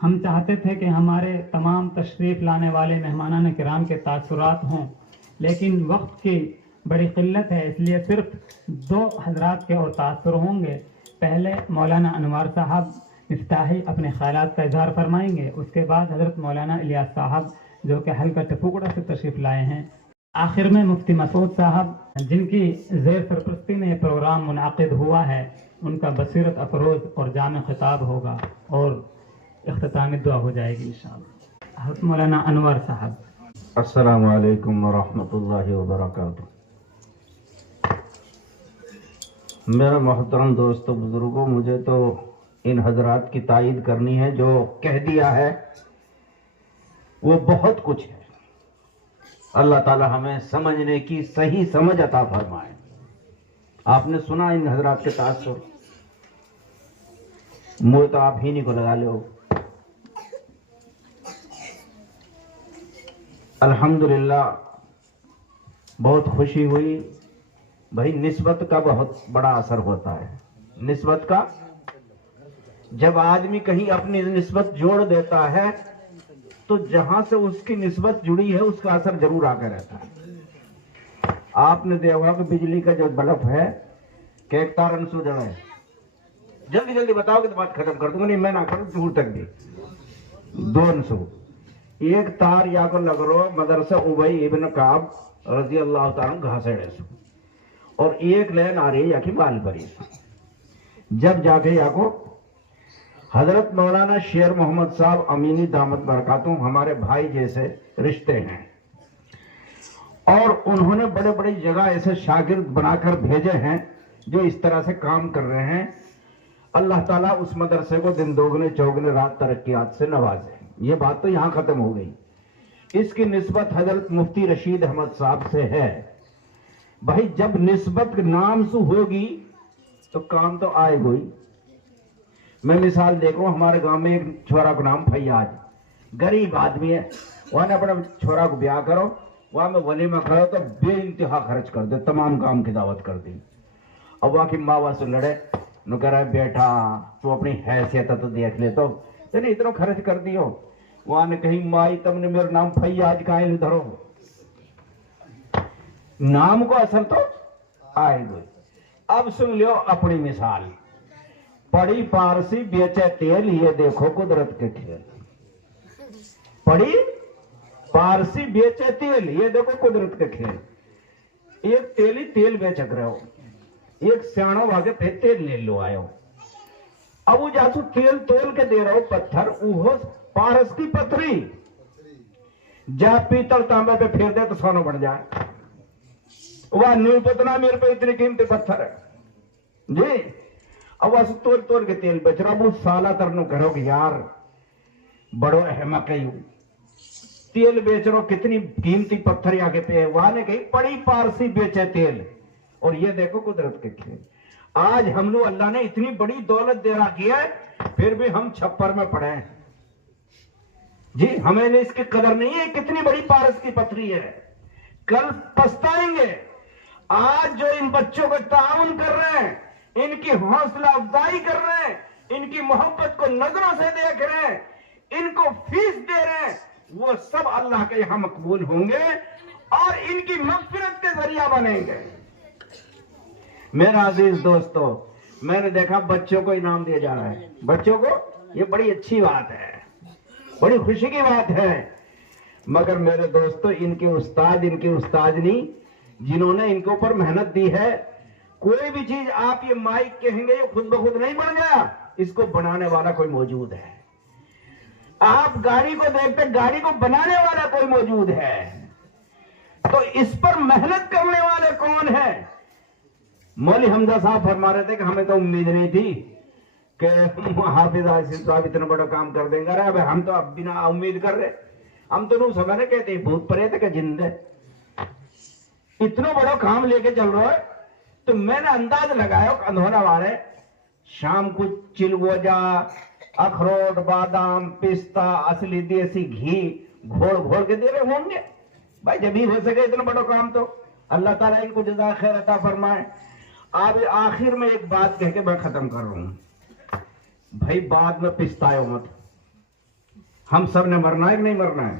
ہم چاہتے تھے کہ ہمارے تمام تشریف لانے والے مہمانان کرام کے تاثرات ہوں، لیکن وقت کی بڑی قلت ہے، اس لیے صرف 2 حضرات کے اور تاثر ہوں گے۔ پہلے مولانا انوار صاحب مفتاحی اپنے خیالات کا اظہار فرمائیں گے، اس کے بعد حضرت مولانا الیاس صاحب جو کہ حلقہ ٹپوکڑا سے تشریف لائے ہیں، آخر میں مفتی مسعود صاحب جن کی زیر سرپرستی میں یہ پروگرام منعقد ہوا ہے، ان کا بصیرت افروز اور جامع خطاب ہوگا اور اختتامی دعا ہو جائے گی انشاءاللہ۔ حضرت مولانا انور صاحب۔ السلام علیکم ورحمۃ اللہ وبرکاتہ۔ میرے محترم دوستو بزرگوں، مجھے تو ان حضرات کی تائید کرنی ہے، جو کہہ دیا ہے وہ بہت کچھ ہے۔ اللہ تعالی ہمیں سمجھنے کی صحیح سمجھ عطا فرمائے۔ آپ نے سنا ان حضرات کے تاثر، منہ تو آپ ہی نہیں کو لگا لو۔ الحمدللہ بہت خوشی ہوئی۔ بھائی نسبت کا بہت بڑا اثر ہوتا ہے، نسبت کا۔ جب آدمی کہیں اپنی نسبت جوڑ دیتا ہے تو جہاں سے اس کی نسبت جڑی ہے اس کا اثر ضرور آ کر رہتا ہے۔ آپ نے دیکھا کہ بجلی کا جو بلب ہے کہ ایک تار انسو جڑا ہے، جلدی جلدی بتاؤ کہ تو بات ختم کر دوں گا، نہیں میں نہ کروں دور تک بھی 2 انسو ایک تار یا کو لگ رہو مدرسہ ابی ابن کعب رضی اللہ تعالیٰ گھاسڑے سے، اور ایک لین آ رہی ہے یا کی بال پری سے۔ جب جا کے یا کو حضرت مولانا شیر محمد صاحب امینی دامت برکاتہم ہمارے بھائی جیسے رشتے ہیں، اور انہوں نے بڑے بڑی جگہ ایسے شاگرد بنا کر بھیجے ہیں جو اس طرح سے کام کر رہے ہیں۔ اللہ تعالیٰ اس مدرسے کو دن دوگنے چوگنے رات ترقیات سے نوازے۔ یہ بات تو یہاں ختم ہو گئی۔ اس کی نسبت حضرت مفتی رشید احمد صاحب سے ہے۔ بھائی جب نسبت نام سے ہوگی تو کام تو آئے گئی۔ میں مثال دیکھوں، ہمارے گاؤں میں ایک چھوڑا کو نام فیاض، غریب آدمی ہے، وہاں نے اپنے چھوڑا کو بیاہ کرو، وہاں میں ولیمہ کرو تو بے انتہا خرچ کر دے، تمام کام کی دعوت کر دی۔ اب وہاں کی ماں سے لڑے نو کہہ رہا ہے بیٹا تو اپنی حیثیت تو دیکھ لے، تو نہیں اتنا خرچ کر دیو۔ وہاں نے کہیں مائی تم نے میرا نام فیاض کہاں دھرو، نام کو اثر تو آئے گئی۔ اب سن لیو اپنی مثال، پڑی پارسی بیچے تیل، یہ دیکھو قدرت کے کھیل۔ پڑی پارسی بیچے تیل، یہ دیکھو قدرت کے کھیل۔ ایک تیلی تیل بیچ رہے ہو، ایک سیاڑوں واگے پہ تیل لے لو آئے ہو، اب وہ جاسو تیل تول کے دے رہا ہو پتھر، وہ پارس کی پتھری جا پیتل تانبے پہ پھیر دے تو سونو بڑھ جائے۔ وہ نیو پتنا میرے پہ اتنی قیمتی پتھر ہے جی، اب وہ تول تول کے تیل بیچ رہا، وہ سالہ ترنو کرو کہ یار بڑو احمق ہے، تیل بیچ رہو کتنی قیمتی پتھر آگے پہ ہے۔ وہاں نے کہی پڑی پارسی بیچے تیل، اور یہ دیکھو قدرت کے کھیل۔ آج ہم لوگ اللہ نے اتنی بڑی دولت دے رکھی ہے، پھر بھی ہم چھپر میں پڑے ہیں جی، ہمیں نے اس کی قدر نہیں ہے کتنی بڑی پارس کی پتھری ہے۔ کل پچھتائیں گے۔ آج جو ان بچوں کو تعاون کر رہے ہیں، ان کی حوصلہ افزائی کر رہے ہیں، ان کی محبت کو نظروں سے دیکھ رہے ہیں، ان کو فیس دے رہے ہیں، وہ سب اللہ کے یہاں مقبول ہوں گے اور ان کی مغفرت کے ذریعہ بنیں گے۔ میرا عزیز دوستو، میں نے دیکھا بچوں کو انعام دیا جا رہا ہے، بچوں کو، یہ بڑی اچھی بات ہے، بڑی خوشی کی بات ہے، مگر میرے دوستو ان کے استاد، ان کے استادنی جنہوں نے ان کے اوپر محنت دی ہے، کوئی بھی چیز آپ یہ مائک کہیں گے یہ خود بخود نہیں بن گیا، اس کو بنانے والا کوئی موجود ہے۔ آپ گاڑی کو دیکھتے گاڑی کو بنانے والا کوئی موجود ہے، تو اس پر محنت کرنے والے کون ہیں؟ مولوی حمزہ صاحب فرما رہے تھے کہ ہمیں تو امید نہیں تھی کہ حافظ عاصم صاحب اتنا بڑا کام کر دیں گے، ارے ہم تو اب بنا امید کر رہے، ہم تو نہیں سمجھ رہے، کہتے ہیں بھوت پریت کہ جن ہے، اتنا بڑا کام لے کے چل رہا ہے۔ تو میں نے انداز لگایا اندھونا والے شام کو چلگوجا، اخروٹ، بادام، پستہ، اصلی دیسی گھی گھوڑ گھوڑ کے دے رہے ہوں گے۔ بھائی جب ہی ہو سکے اتنا بڑا کام تو اللہ تعالیٰ ان کو جزائے خیر عطا فرمائے۔ اب آخر میں ایک بات کہہ کے میں ختم کر رہا ہوں، بھائی بعد میں پچھتاؤ مت، ہم سب نے مرنا ہے کہ نہیں مرنا ہے؟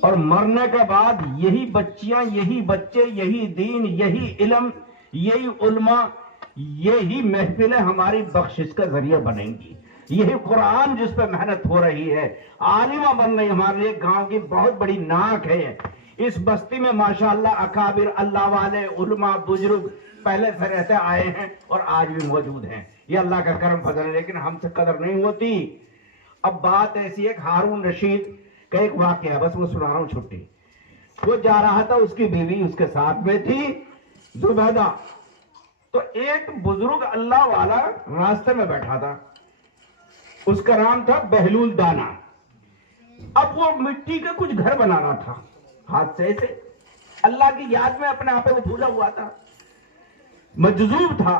اور مرنے کے بعد یہی بچیاں، یہی بچے، یہی دین، یہی علم، یہی علماء، یہی محفلیں ہماری بخشش کا ذریعہ بنیں گی. یہی قرآن جس پہ محنت ہو رہی ہے، عالمہ بن رہی ہمارے لیے گاؤں کی بہت بڑی ناک ہے. اس بستی میں ماشاءاللہ اکابر، اللہ والے، علماء، بزرگ پہلے سے رہتے آئے ہیں اور آج بھی موجود ہیں. یہ اللہ کا کرم فضل ہے، لیکن ہم سے قدر نہیں ہوتی. اب بات ایسی ہے کہ ہارون رشید کا ایک واقعہ، بس وہ سنا رہا ہوں چھٹی. وہ جا رہا تھا، اس کی بیوی اس کے ساتھ میں تھی، زبیدہ. تو ایک بزرگ اللہ والا راستے میں بیٹھا تھا، اس کا نام تھا بہلول دانا. اب وہ مٹی کا کچھ گھر بنا رہا تھا ہاتھ سے اللہ کی یاد میں، اپنے آپ کو بھولا ہوا تھا، مجذوب تھا.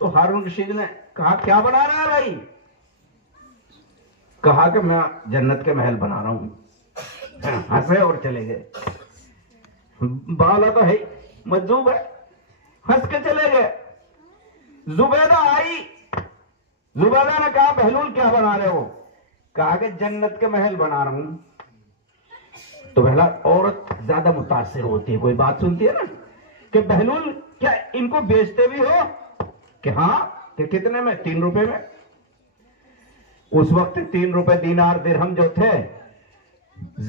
تو ہارون رشید نے کہا کیا بنا رہا ہے بھائی؟ کہا کہ میں جنت کے محل بنا رہا ہوں. ہنسے اور چلے گئے. بالا تو ہے، مجذوب ہے، ہنس کے چلے گئے. زبیدہ آئی. زبیدہ نے کہا بہلول کیا بنا رہے ہو؟ کہا کہ جنت کے محل بنا رہا ہوں. تو پہلا عورت زیادہ متاثر ہوتی ہے، کوئی بات سنتی ہے نا، کہ بہلول کیا ان کو بیچتے بھی ہو؟ کہ ہاں. کہ کتنے میں؟ 3 روپے میں. اس وقت 3 روپے دینار درہم جو تھے،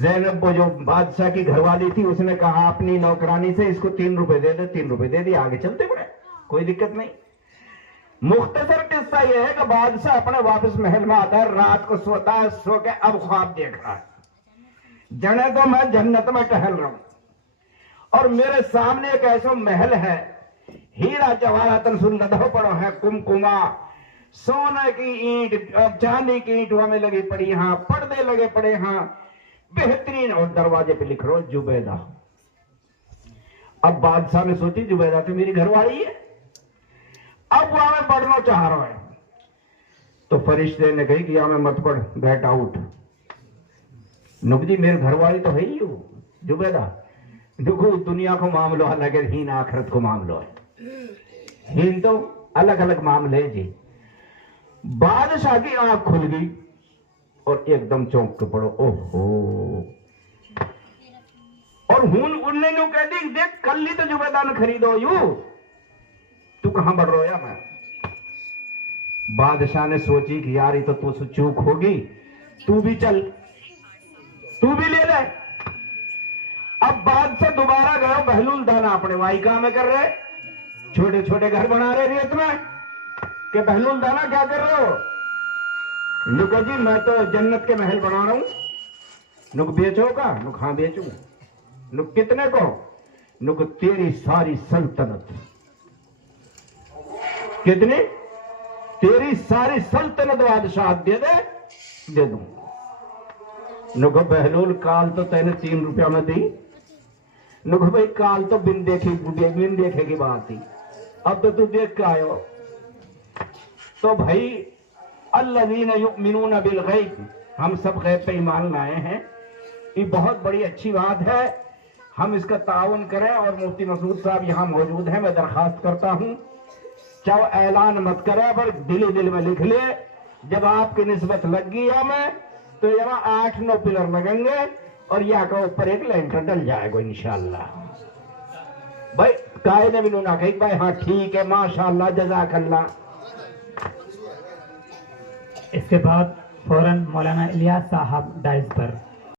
زینب وہ جو بادشاہ کی گھر والی تھی، اس نے کہا اپنی نوکرانی سے اس کو 3 روپے دے دے. 3 روپے دے دی، آگے چلتے پڑے، کوئی دقت نہیں. مختصر قصہ یہ ہے کہ بادشاہ اپنے واپس محل میں آتا ہے، رات کو سوتا ہے، سو کے اب خواب دیکھ رہا ہے، جنے تو میں جنت میں ٹہل رہا ہوں اور میرے سامنے ایک ایسا محل ہے، ہیرا جواہرات سندھو پڑو ہے، کمکما، سونے کی اینٹ، چاندی کی اینٹ ہمیں لگی پڑی، ہاں پردے لگے پڑے، ہاں بہترین، اور دروازے پہ لکھ رہو زبیدہ. اب بادشاہ نے سوچی زبیدہ تو میری گھر والی ہے، اب وہ ہمیں پڑھنا چاہ رہا ہے. تو فرشتے نے کہی کہ ہمیں مت پڑھ، بیٹھ آؤٹ. نک جی میرے گھر والی تو ہے ہی ہو زبیدہ. دیکھو دنیا کو معاملہ الگ ہے، ہین آخرت کو معاملہ ہے. ہین تو الگ الگ معاملے جی. بادشاہ کی آنکھ کھل گئی اور ایک دم چونک کے پڑو، اوہو. اور ہون انہیں نو کہہ دی دیکھ کل لی تو زبیدہ نے خریدو یو، تو کہاں بڑھ رہو یا میں؟ بادشاہ نے سوچی کہ یار یہ تو سے چوک ہوگی، تو بھی چل، تو بھی لے لے. اب بادشاہ دوبارہ گئے، بہلول دانا اپنے وائی کام میں کر رہے، چھوٹے چھوٹے گھر بنا رہے ریت میں. کہ بہلول دانا کیا کر رہے ہو؟ نکا جی میں تو جنت کے محل بنا رہا ہوں. نک بیچو کا؟ نک ہاں بیچوں. نک کتنے کو؟ نک تیری ساری سلطنت. کتنی؟ تیری ساری سلطنت بادشاہ دے دے دوں. نکو بہلول کال تو تینے 3 روپیہ میں دی. نکو بھئی کال تو بن دیکھے کی بات تھی، اب تو دیکھ کے آئے ہو. تو بھائی الذین یؤمنون بالغیب، ہم سب غیب پہ ایمان لائے ہیں. یہ بہت بڑی اچھی بات ہے، ہم اس کا تعاون کریں. اور مفتی مسعود صاحب یہاں موجود ہیں، میں درخواست کرتا ہوں چاہے اعلان مت کرے پر دل میں لکھ لے. جب آپ کی نسبت لگ گئی ہمیں تو یہاں 8-9 پلر لگیں گے اور یا کا اوپر ایک لینٹر ڈل جائے گا انشاءاللہ. بھائی کائے نے بھی نونا کہی بھائی ہاں ٹھیک ہے، ماشاءاللہ، جزاک اللہ. اس کے بعد فوراً مولانا الیاس صاحب ڈائز پر